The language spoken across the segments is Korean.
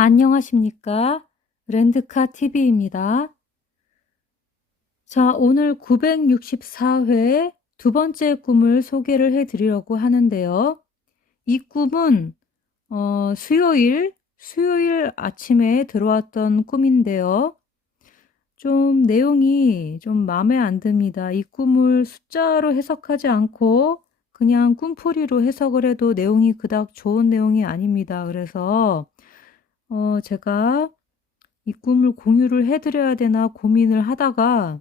안녕하십니까? 랜드카 TV입니다. 자, 오늘 964회 두 번째 꿈을 소개를 해 드리려고 하는데요. 이 꿈은 어, 수요일, 수요일 아침에 들어왔던 꿈인데요. 좀 내용이 좀 마음에 안 듭니다. 이 꿈을 숫자로 해석하지 않고 그냥 꿈풀이로 해석을 해도 내용이 그닥 좋은 내용이 아닙니다. 그래서 어, 제가 이 꿈을 공유를 해드려야 되나 고민을 하다가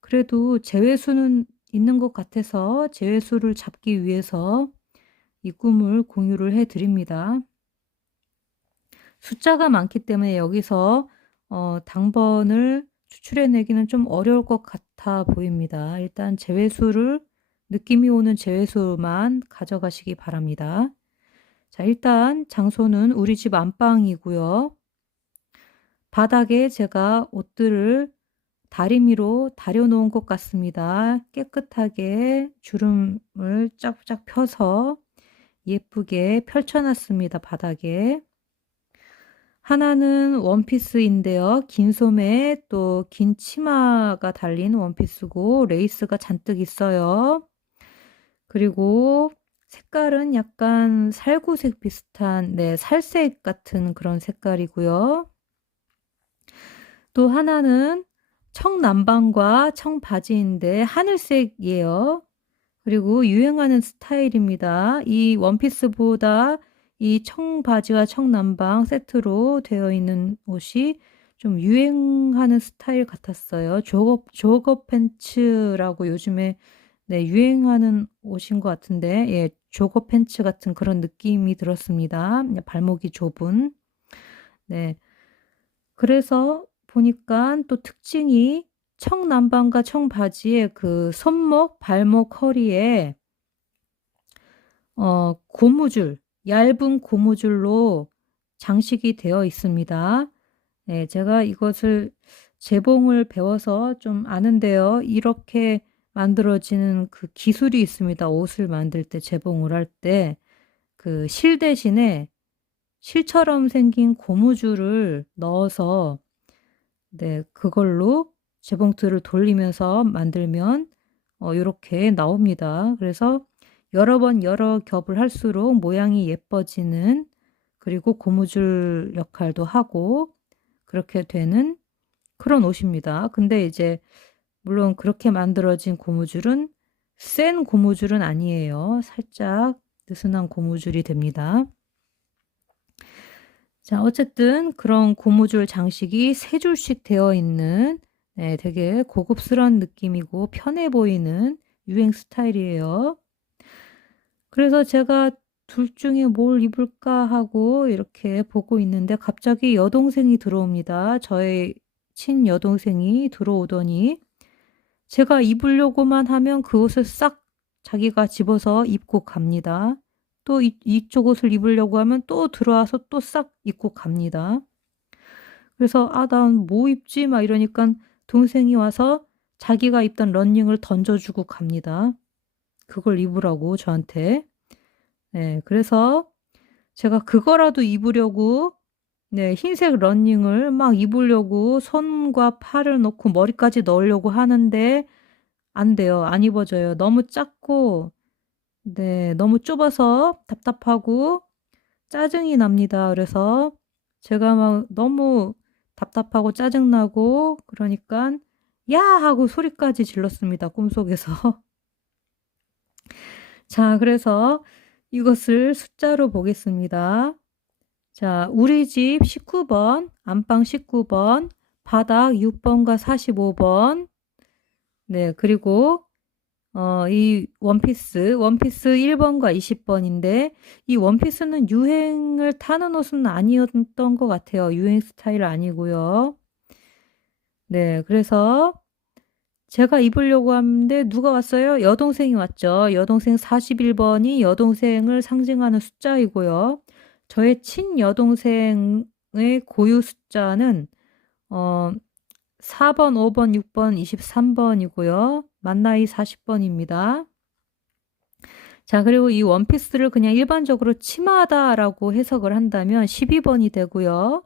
그래도 제외수는 있는 것 같아서 제외수를 잡기 위해서 이 꿈을 공유를 해드립니다. 숫자가 많기 때문에 여기서 어, 당번을 추출해내기는 좀 어려울 것 같아 보입니다. 일단 제외수를 느낌이 오는 제외수만 가져가시기 바랍니다. 자, 일단 장소는 우리 집 안방이고요. 바닥에 제가 옷들을 다리미로 다려놓은 것 같습니다. 깨끗하게 주름을 쫙쫙 펴서 예쁘게 펼쳐놨습니다. 바닥에. 하나는 원피스인데요. 긴 소매 또 긴 치마가 달린 원피스고 레이스가 잔뜩 있어요. 그리고 색깔은 약간 살구색 비슷한 네, 살색 같은 그런 색깔이고요. 또 하나는 청남방과 청바지인데 하늘색이에요. 그리고 유행하는 스타일입니다. 이 원피스보다 이 청바지와 청남방 세트로 되어 있는 옷이 좀 유행하는 스타일 같았어요. 조거, 조거 팬츠라고 요즘에 네, 유행하는 옷인 것 같은데, 예, 조거 팬츠 같은 그런 느낌이 들었습니다. 발목이 좁은. 네. 그래서 보니까 또 특징이 청남방과 청바지의 그 손목, 발목, 허리에 어, 고무줄, 얇은 고무줄로 장식이 되어 있습니다. 네, 제가 이것을 재봉을 배워서 좀 아는데요. 이렇게 만들어지는 그 기술이 있습니다. 옷을 만들 때, 재봉을 할 때, 그 실 대신에 실처럼 생긴 고무줄을 넣어서, 네, 그걸로 재봉틀을 돌리면서 만들면, 어, 이렇게 나옵니다. 그래서 여러 번 여러 겹을 할수록 모양이 예뻐지는, 그리고 고무줄 역할도 하고, 그렇게 되는 그런 옷입니다. 근데 이제 물론 그렇게 만들어진 고무줄은 센 고무줄은 아니에요. 살짝 느슨한 고무줄이 됩니다. 자, 어쨌든 그런 고무줄 장식이 세 줄씩 되어 있는 네, 되게 고급스러운 느낌이고 편해 보이는 유행 스타일이에요. 그래서 제가 둘 중에 뭘 입을까 하고 이렇게 보고 있는데 갑자기 여동생이 들어옵니다. 저의 친여동생이 들어오더니 제가 입으려고만 하면 그 옷을 싹 자기가 집어서 입고 갑니다. 또 이, 이쪽 옷을 입으려고 하면 또 들어와서 또 싹 입고 갑니다. 그래서 아, 난 뭐 입지? 막 이러니까 동생이 와서 자기가 입던 런닝을 던져주고 갑니다. 그걸 입으라고 저한테. 네, 그래서 제가 그거라도 입으려고 네, 흰색 러닝을 막 입으려고 손과 팔을 놓고 머리까지 넣으려고 하는데 안 돼요. 안 입어져요. 너무 작고 네, 너무 좁아서 답답하고 짜증이 납니다. 그래서 제가 막 너무 답답하고 짜증나고 그러니까 야 하고 소리까지 질렀습니다. 꿈속에서. 자, 그래서 이것을 숫자로 보겠습니다. 자, 우리 집 19번, 안방 19번, 바닥 6번과 45번. 네, 그리고 어, 이 원피스, 원피스 1번과 20번인데 이 원피스는 유행을 타는 옷은 아니었던 것 같아요. 유행 스타일 아니고요. 네, 그래서 제가 입으려고 하는데 누가 왔어요? 여동생이 왔죠. 여동생 41번이 여동생을 상징하는 숫자이고요. 저의 친여동생의 고유 숫자는 어 4번, 5번, 6번, 23번이고요. 만 나이 40번입니다. 자, 그리고 이 원피스를 그냥 일반적으로 치마다라고 해석을 한다면 12번이 되고요.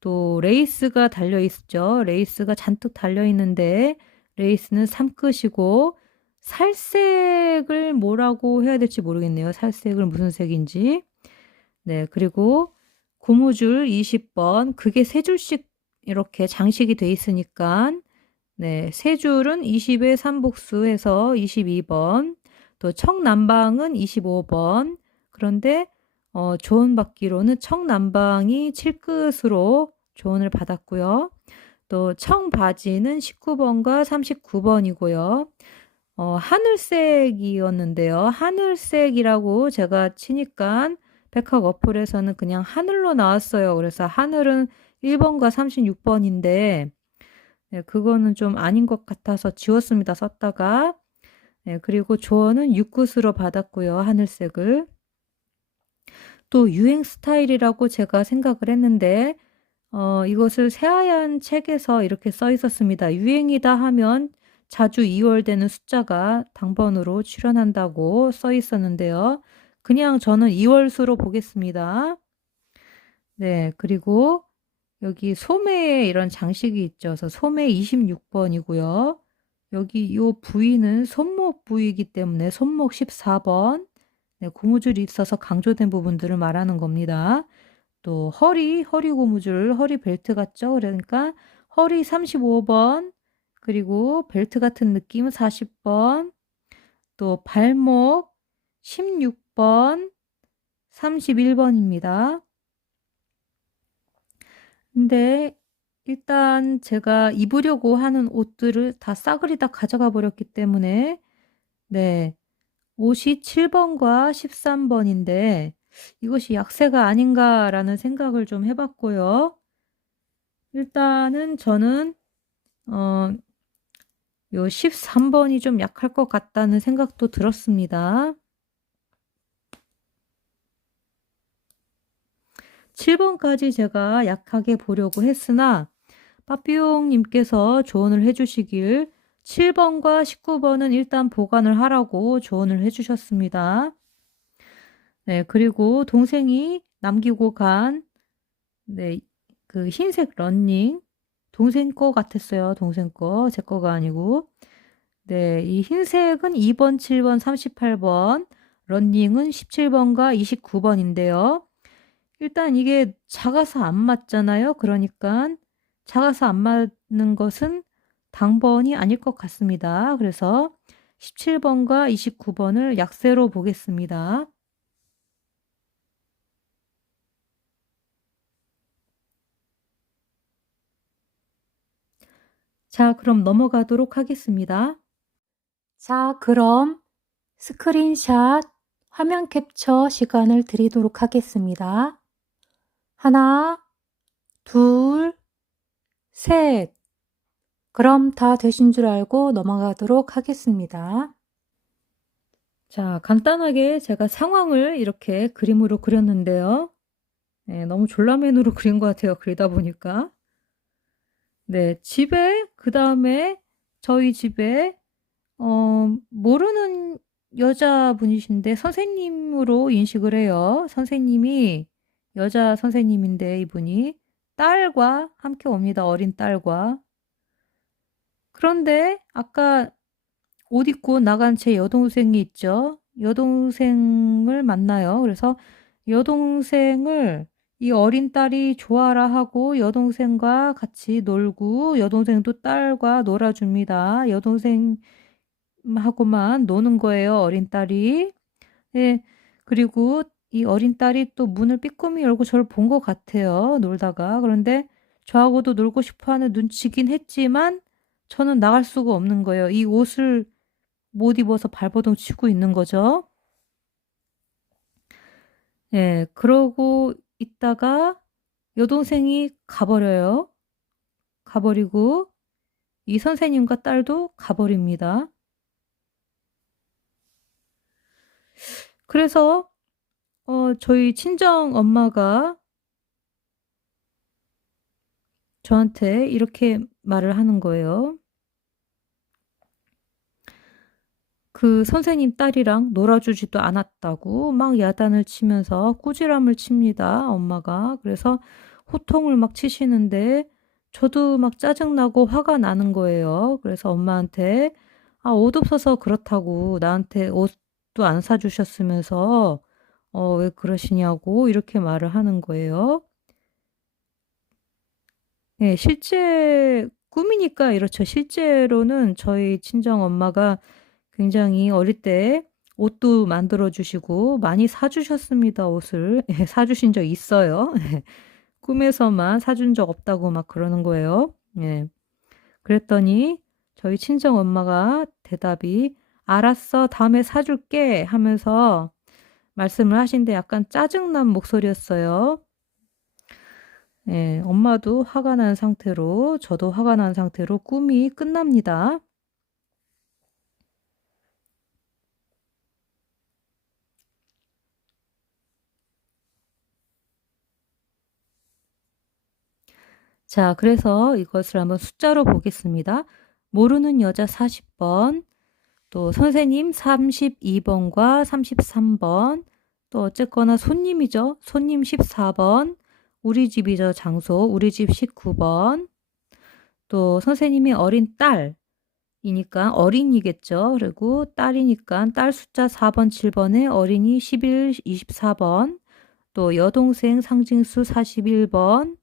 또 레이스가 달려 있죠. 레이스가 잔뜩 달려 있는데 레이스는 3끝이고 살색을 뭐라고 해야 될지 모르겠네요. 살색을 무슨 색인지. 네, 그리고 고무줄 20번. 그게 세 줄씩 이렇게 장식이 돼 있으니까 네, 세 줄은 20의 3복수 해서 22번. 또 청남방은 25번. 그런데 어, 조언 받기로는 청남방이 7끝으로 조언을 받았고요. 또 청바지는 19번과 39번이고요. 어, 하늘색이었는데요. 하늘색이라고 제가 치니까 백학 어플에서는 그냥 하늘로 나왔어요. 그래서 하늘은 1번과 36번인데 네, 그거는 좀 아닌 것 같아서 지웠습니다. 썼다가 네, 그리고 조언은 6굿으로 받았고요. 하늘색을 또 유행 스타일이라고 제가 생각을 했는데 어, 이것을 새하얀 책에서 이렇게 써 있었습니다. 유행이다 하면 자주 2월 되는 숫자가 당번으로 출현한다고 써 있었는데요. 그냥 저는 2월수로 보겠습니다. 네, 그리고 여기 소매에 이런 장식이 있죠. 그래서 소매 26번이고요. 여기 이 부위는 손목 부위이기 때문에 손목 14번. 네, 고무줄이 있어서 강조된 부분들을 말하는 겁니다. 또 허리, 허리 고무줄, 허리 벨트 같죠? 그러니까 허리 35번, 그리고 벨트 같은 느낌 40번, 또 발목 16 번, 31번입니다. 근데 일단 제가 입으려고 하는 옷들을 다 싸그리 다 가져가 버렸기 때문에 네. 옷이 7번과 13번인데 이것이 약세가 아닌가라는 생각을 좀 해봤고요. 일단은 저는 어, 요 13번이 좀 약할 것 같다는 생각도 들었습니다. 7번까지 제가 약하게 보려고 했으나 빠삐용님께서 조언을 해주시길 7번과 19번은 일단 보관을 하라고 조언을 해주셨습니다. 네, 그리고 동생이 남기고 간, 네, 그 흰색 런닝. 동생 거 같았어요. 동생 거. 제 거가 아니고. 네, 이 흰색은 2번, 7번, 38번. 런닝은 17번과 29번인데요. 일단 이게 작아서 안 맞잖아요. 그러니까 작아서 안 맞는 것은 당번이 아닐 것 같습니다. 그래서 17번과 29번을 약세로 보겠습니다. 자, 그럼 넘어가도록 하겠습니다. 자, 그럼 스크린샷 화면 캡처 시간을 드리도록 하겠습니다. 하나, 둘, 셋. 그럼 다 되신 줄 알고 넘어가도록 하겠습니다. 자, 간단하게 제가 상황을 이렇게 그림으로 그렸는데요. 네, 너무 졸라맨으로 그린 것 같아요. 그리다 보니까. 네, 집에, 그 다음에 저희 집에, 어, 모르는 여자분이신데 선생님으로 인식을 해요. 선생님이 여자 선생님인데 이분이 딸과 함께 옵니다. 어린 딸과. 그런데 아까 옷 입고 나간 제 여동생이 있죠. 여동생을 만나요. 그래서 여동생을 이 어린 딸이 좋아라 하고 여동생과 같이 놀고 여동생도 딸과 놀아줍니다. 여동생하고만 노는 거예요. 어린 딸이. 네, 그리고 이 어린 딸이 또 문을 삐꾸미 열고 저를 본 것 같아요. 놀다가. 그런데 저하고도 놀고 싶어 하는 눈치긴 했지만 저는 나갈 수가 없는 거예요. 이 옷을 못 입어서 발버둥 치고 있는 거죠. 예, 그러고 있다가 여동생이 가버려요. 가버리고 이 선생님과 딸도 가버립니다. 그래서 어, 저희 친정 엄마가 저한테 이렇게 말을 하는 거예요. 그 선생님 딸이랑 놀아주지도 않았다고 막 야단을 치면서 꾸지람을 칩니다, 엄마가. 그래서 호통을 막 치시는데 저도 막 짜증나고 화가 나는 거예요. 그래서 엄마한테 아, 옷 없어서 그렇다고 나한테 옷도 안 사주셨으면서 어, 왜 그러시냐고 이렇게 말을 하는 거예요. 예, 실제 꿈이니까 이렇죠. 실제로는 저희 친정 엄마가 굉장히 어릴 때 옷도 만들어 주시고 많이 사 주셨습니다, 옷을. 예, 사 주신 적 있어요. 예, 꿈에서만 사준 적 없다고 막 그러는 거예요. 예. 그랬더니 저희 친정 엄마가 대답이 알았어, 다음에 사줄게 하면서 말씀을 하신데 약간 짜증난 목소리였어요. 예, 엄마도 화가 난 상태로, 저도 화가 난 상태로 꿈이 끝납니다. 자, 그래서 이것을 한번 숫자로 보겠습니다. 모르는 여자 40번, 또 선생님 32번과 33번, 또 어쨌거나 손님이죠. 손님 14번, 우리 집이죠. 장소, 우리 집 19번, 또 선생님이 어린 딸이니까 어린이겠죠. 그리고 딸이니까 딸 숫자 4번, 7번에 어린이 11, 24번, 또 여동생 상징수 41번,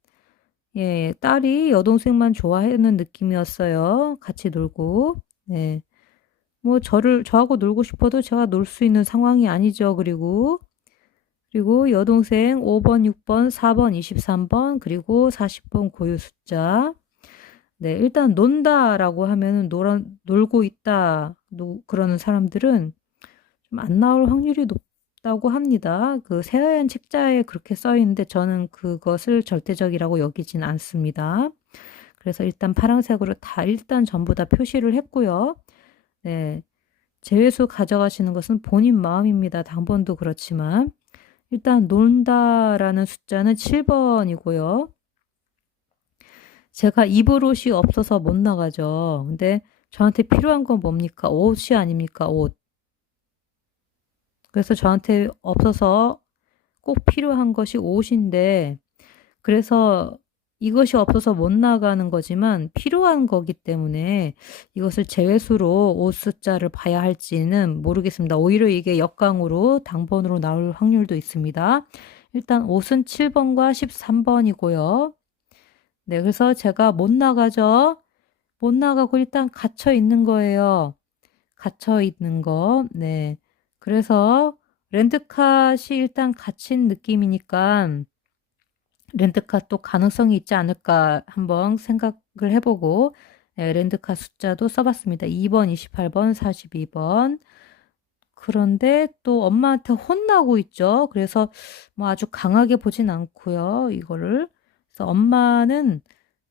예, 딸이 여동생만 좋아하는 느낌이었어요. 같이 놀고. 네. 뭐 저를 저하고 놀고 싶어도 제가 놀 수 있는 상황이 아니죠. 그리고 그리고 여동생 5번, 6번, 4번, 23번, 그리고 40번 고유 숫자. 네, 일단 논다라고 하면은 놀아, 놀고 있다. 노, 그러는 사람들은 좀 안 나올 확률이 높다고 합니다. 그 새하얀 책자에 그렇게 써 있는데 저는 그것을 절대적이라고 여기진 않습니다. 그래서 일단 파란색으로 다 일단 전부 다 표시를 했고요. 네. 제외수 가져가시는 것은 본인 마음입니다. 당번도 그렇지만. 일단 논다라는 숫자는 7번이고요. 제가 입을 옷이 없어서 못 나가죠. 근데 저한테 필요한 건 뭡니까? 옷이 아닙니까? 옷. 그래서 저한테 없어서 꼭 필요한 것이 옷인데, 그래서 이것이 없어서 못 나가는 거지만 필요한 거기 때문에 이것을 제외수로 옷 숫자를 봐야 할지는 모르겠습니다. 오히려 이게 역강으로 당번으로 나올 확률도 있습니다. 일단 옷은 7번과 13번이고요. 네, 그래서 제가 못 나가죠. 못 나가고 일단 갇혀 있는 거예요. 갇혀 있는 거. 네. 그래서 렌트카시 일단 갇힌 느낌이니까 렌트카 또 가능성이 있지 않을까 한번 생각을 해보고 예, 렌트카 숫자도 써봤습니다. 2번, 28번, 42번. 그런데 또 엄마한테 혼나고 있죠. 그래서 뭐 아주 강하게 보진 않고요. 이거를. 그래서 엄마는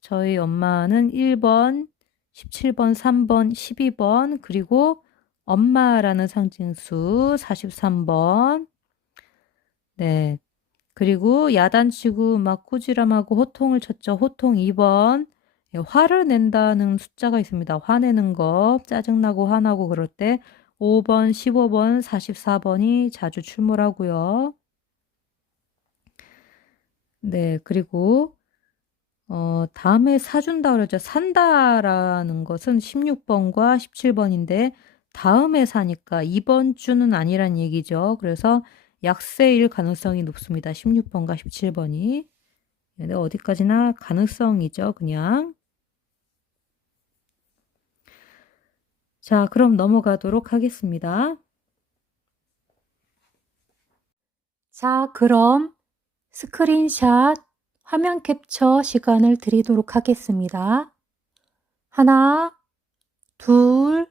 저희 엄마는 1번, 17번, 3번, 12번 그리고 엄마라는 상징수 43번. 네. 그리고 야단치고 막 꾸지람하고 호통을 쳤죠. 호통 2번. 예, 화를 낸다는 숫자가 있습니다. 화내는 거, 짜증나고 화나고 그럴 때 5번, 15번, 44번이 자주 출몰하고요. 네, 그리고 어, 다음에 사준다 그러죠. 산다라는 것은 16번과 17번인데 다음에 사니까 이번 주는 아니란 얘기죠. 그래서 약세일 가능성이 높습니다. 16번과 17번이. 네, 어디까지나 가능성이죠. 그냥. 자, 그럼 넘어가도록 하겠습니다. 자, 그럼 스크린샷 화면 캡처 시간을 드리도록 하겠습니다. 하나, 둘,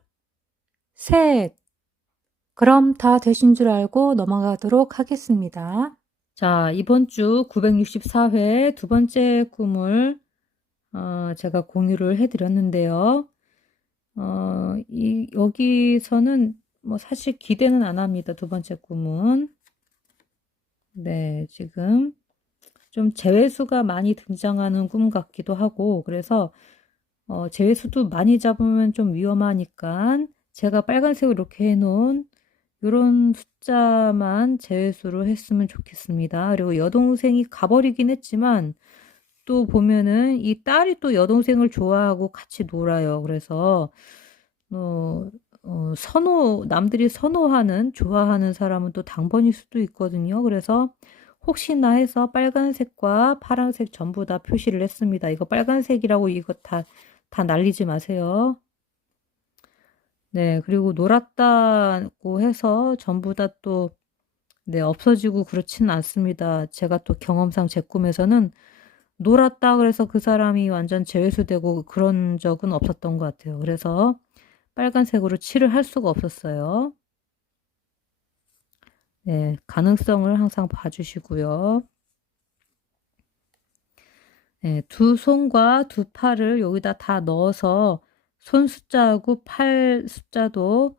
셋. 그럼 다 되신 줄 알고 넘어가도록 하겠습니다. 자, 이번 주 964회 두 번째 꿈을 어, 제가 공유를 해드렸는데요. 어, 이, 여기서는 뭐 사실 기대는 안 합니다. 두 번째 꿈은. 네, 지금 좀 제외수가 많이 등장하는 꿈 같기도 하고, 그래서 어, 제외수도 많이 잡으면 좀 위험하니까 제가 빨간색으로 이렇게 해 놓은 요런 숫자만 제외수로 했으면 좋겠습니다. 그리고 여동생이 가버리긴 했지만 또 보면은 이 딸이 또 여동생을 좋아하고 같이 놀아요. 그래서 어, 어, 선호 남들이 선호하는 좋아하는 사람은 또 당번일 수도 있거든요. 그래서 혹시나 해서 빨간색과 파란색 전부 다 표시를 했습니다. 이거 빨간색이라고 이거 다, 다 날리지 마세요. 네, 그리고 놀았다고 해서 전부 다 또, 네, 없어지고 그렇지는 않습니다. 제가 또 경험상 제 꿈에서는 놀았다 그래서 그 사람이 완전 제외수되고 그런 적은 없었던 것 같아요. 그래서 빨간색으로 칠을 할 수가 없었어요. 네, 가능성을 항상 봐주시고요. 네, 두 손과 두 팔을 여기다 다 넣어서 손 숫자하고 팔 숫자도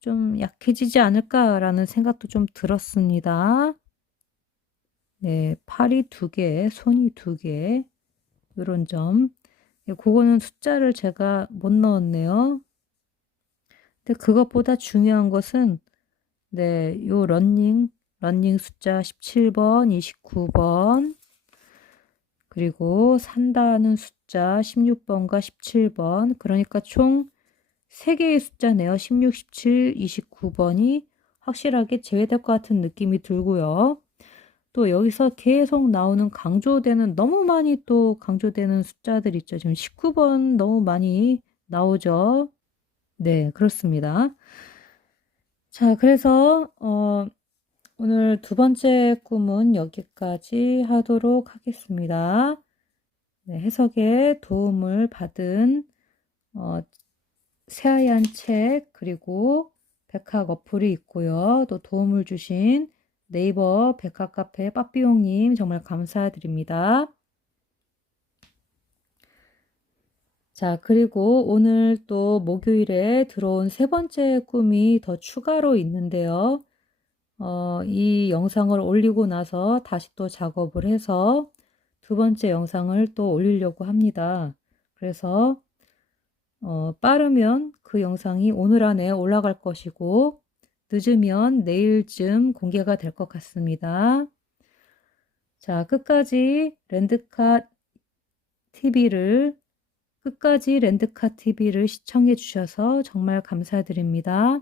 좀 약해지지 않을까라는 생각도 좀 들었습니다. 네, 팔이 두 개, 손이 두 개, 이런 점. 예, 그거는 숫자를 제가 못 넣었네요. 근데 그것보다 중요한 것은, 네, 요 런닝, 런닝 숫자 17번, 29번, 그리고 산다는 숫자 16번과 17번, 그러니까 총 3개의 숫자네요. 16, 17, 29번이 확실하게 제외될 것 같은 느낌이 들고요. 또 여기서 계속 나오는 강조되는 너무 많이 또 강조되는 숫자들 있죠. 지금 19번 너무 많이 나오죠. 네, 그렇습니다. 자, 그래서 어, 오늘 두 번째 꿈은 여기까지 하도록 하겠습니다. 네, 해석에 도움을 받은 어, 새하얀 책 그리고 백학 어플이 있고요. 또 도움을 주신 네이버 백학 카페 빠삐용님 정말 감사드립니다. 자, 그리고 오늘 또 목요일에 들어온 세 번째 꿈이 더 추가로 있는데요. 어, 이 영상을 올리고 나서 다시 또 작업을 해서 두 번째 영상을 또 올리려고 합니다. 그래서 어, 빠르면 그 영상이 오늘 안에 올라갈 것이고 늦으면 내일쯤 공개가 될 것 같습니다. 자, 끝까지 랜드카 TV를 끝까지 랜드카 TV를 시청해 주셔서 정말 감사드립니다.